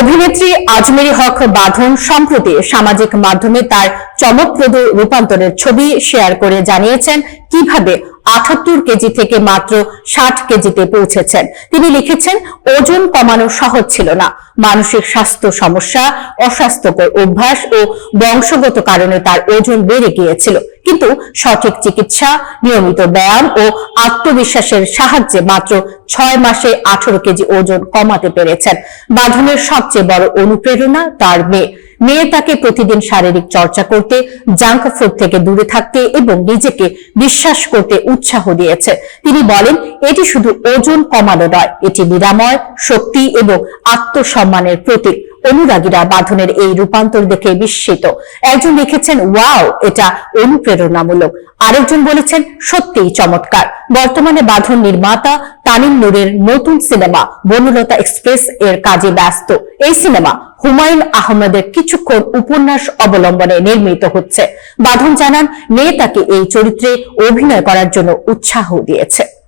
অভিনেত্রী আজমেরি হক বাঁধন সম্প্রতি সামাজিক মাধ্যমে তার চমকপ্রদ রূপান্তরের ছবি শেয়ার করে জানিয়েছেন কীভাবে আটাত্তর কেজি থেকে মাত্র ষাট কেজিতে পৌঁছেছেন। তিনি লিখেছেন, ওজন কমানো সহজ ছিল না। মানসিক স্বাস্থ্য সমস্যা, অস্বাস্থ্যকর অভ্যাস ও বংশগত কারণে তার ওজন বেড়ে গিয়েছিল। কিন্তু সঠিক চিকিৎসা, নিয়মিত ব্যায়াম ও আত্মবিশ্বাসের সাহায্যে মাত্র ছয় মাসে আঠারো কেজি ওজন কমাতে পেরেছেন। বাঁধনের সবচেয়ে বড় অনুপ্রেরণা তার মেয়ে। মেয়ে তাকে প্রতিদিন শারীরিক চর্চা করতে জাঙ্ক ফুড থেকে দূরে থাকতে এবং নিজেকে বিশ্বাস করতে উৎসাহ দিয়েছে। তিনি বলেন, এটি শুধু ওজন কমানো নয়, এটি নিরাময়, শক্তি এবং আত্মসম্মানের প্রতীক। অনুরাগীরা বাঁধনের এই রূপান্তর দেখে বিস্মিত। একজন লিখেছেন, ওয়াও, এটা অনুপ্রেরণামূলক। আরেকজন বলেছেন, সত্যিই চমৎকার। বর্তমানে বাঁধন নির্মাতা তানিম নূরের নতুন সিনেমা বনলতা এক্সপ্রেস এর কাজে ব্যস্ত। এই সিনেমা হুমায়ুন আহমেদের কিছুক্ষণ উপন্যাস অবলম্বনে নির্মিত হচ্ছে। বাঁধন জানান, মেয়ে তাকে এই চরিত্রে অভিনয় করার জন্য উৎসাহ দিয়েছে।